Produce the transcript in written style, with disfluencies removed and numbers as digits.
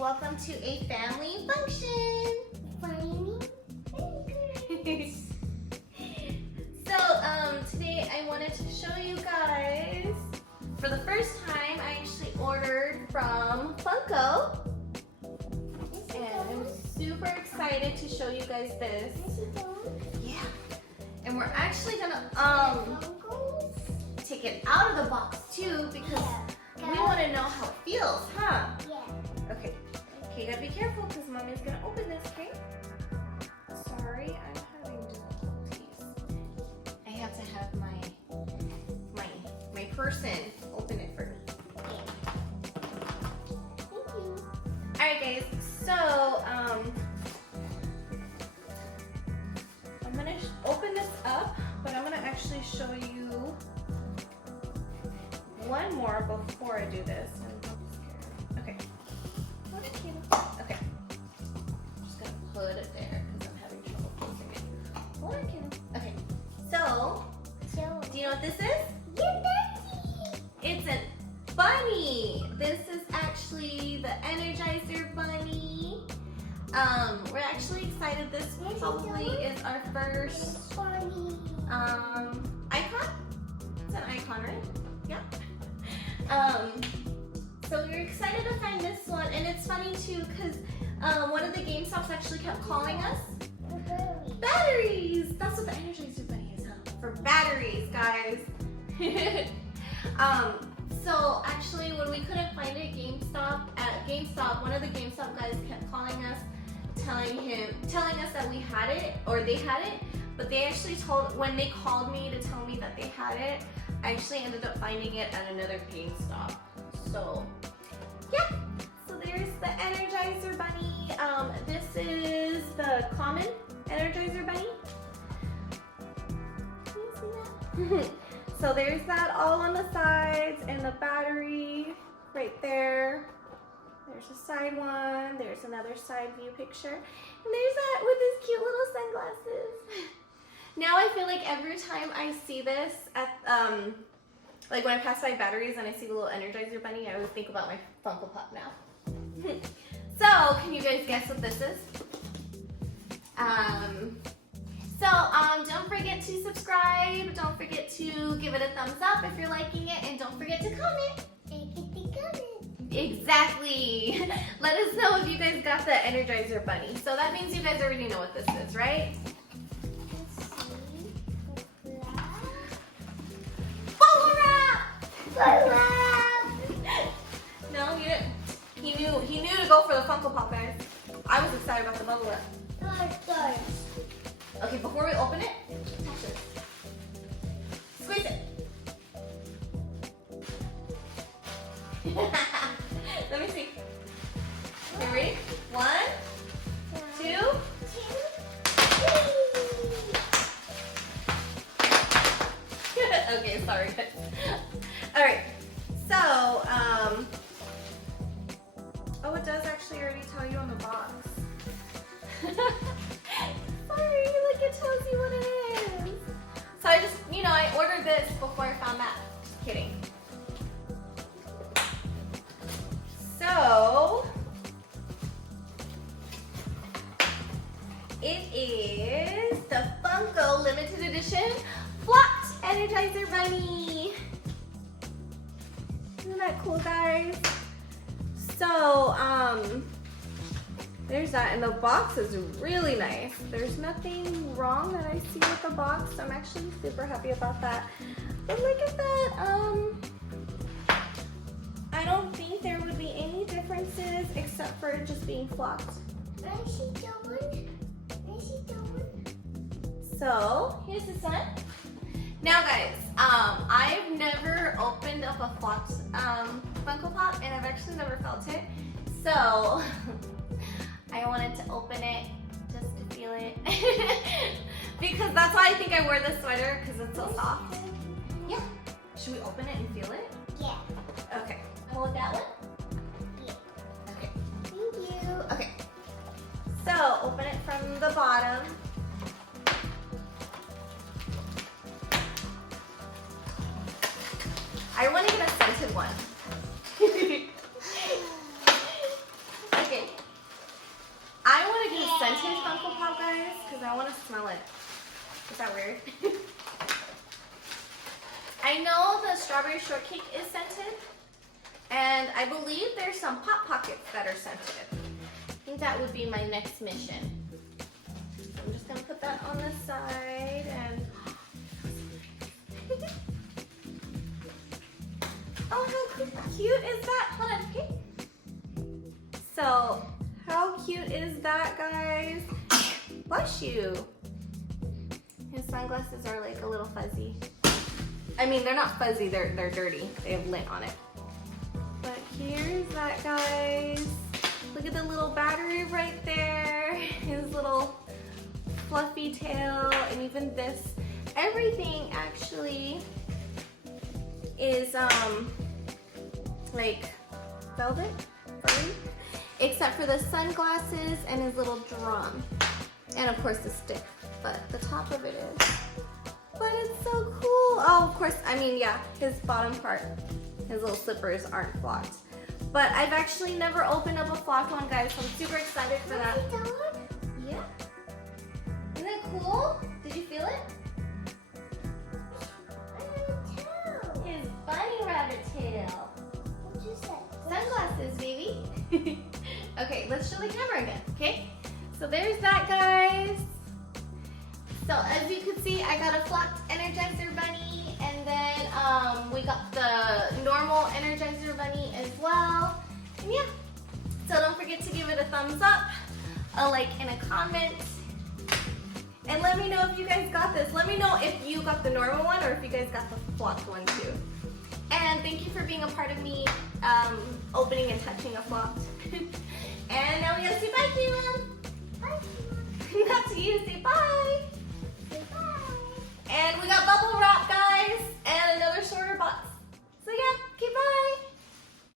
welcome to a family function. Today I wanted to show you guys, for the first time, I actually ordered from Funko. And I'm super excited to show you guys this. Yeah. And we're actually gonna take it out of the box too because we want to know how it feels, huh? Yeah. Okay. Okay, you gotta be careful because Mommy's gonna open this, okay? Sorry, I'm having difficulties. I have to have my person open it for me. Yeah. Thank you. Alright guys, so I'm gonna open this up, but I'm gonna actually show you one more before I do this. Okay. Okay. I'm just gonna put it there because I'm having trouble placing it. Hold on, Kim. Okay. So, do you know what this is? It's a bunny. This is actually the Energizer bunny. We're actually excited. This probably is our first icon. It's an icon, right? Yeah. So we were excited to find this one, and it's funny too because one of the GameStops actually kept calling us batteries. That's what the Energizer bunny is, huh? For batteries, guys. So actually when we couldn't find it at GameStop, one of the GameStop guys kept calling us, telling us that we had it, or they had it, but they actually when they called me to tell me that they had it, I actually ended up finding it at another GameStop. So yeah, so there's the Energizer bunny. This is the common Energizer bunny. Can you see that? So there's that all on the sides and the battery right there. There's a side one, there's another side view picture, and there's that with his cute little sunglasses. Now I feel like every time I see this at, like when I pass by batteries and I see the little Energizer bunny, I always think about my Funko Pop now. So, can you guys guess what this is? Don't forget to subscribe, don't forget to give it a thumbs up if you're liking it, and don't forget to comment. Exactly. Let us know if you guys got the Energizer bunny. So that means you guys already know what this is, right? Bubble wrap! No, you didn't. He knew to go for the Funko Pop, guys. I was excited about the bubble wrap. Okay, before we open it, touch this. Squeeze it. Let me see. Okay, ready? 1, 2. Okay, sorry guys. Alright, so, oh, it does actually already tell you on the box. Sorry, like it tells you what it is. So I just, I ordered this before I found that. Just kidding. So, it is the Funko Limited Edition Flocked Energizer Bunny. Isn't that cool, guys? So, there's that, and the box is really nice. There's nothing wrong that I see with the box. I'm actually super happy about that. But look at that. I don't think there would be any differences except for it just being flocked. So, here's this one. Now guys, I've never opened up a flocked Funko Pop, and I've actually never felt it. So, I wanted to open it just to feel it. Because that's why I think I wear this sweater, because it's so soft. Yeah. Should we open it and feel it? Yeah. Okay. Hold that one? Yeah. Okay. Thank you. Okay. So, open it from the bottom. I want to get a scented one. Okay. scared. I know the strawberry shortcake is scented, and I believe there's some Pop Pockets that are scented. I think that would be my next mission. So I'm just gonna put that on the side and oh, how cute is that? Hold on, okay. So, how cute is that, guys? Bless you. His sunglasses are like a little fuzzy. I mean, they're not fuzzy, they're dirty. They have lint on it. But here's that, guys. Look at the little battery right there. His little fluffy tail, and even this. Everything actually is like velvet, furry, except for the sunglasses and his little drum, and of course the stick. But the top of it is. But it's so cool. Oh, of course. I mean, yeah, his bottom part, his little slippers aren't flocked. But I've actually never opened up a flocked one, guys. So I'm super excited for that. Yeah. Isn't it cool? Did you feel it? His bunny rabbit tail. What you say? Sunglasses, baby. Okay, let's show the camera again, okay? So there's that, guys. So as you can see, I got a flocked Energizer bunny, and then we got the normal Energizer bunny as well. And yeah, so don't forget to give it a thumbs up, a like, and a comment. And let me know if you guys got this. Let me know if you got the normal one or if you guys got the flocked one too. And thank you for being a part of me opening and touching a flocked. And now we gotta say bye, Caleb. Bye. Not to you, say bye.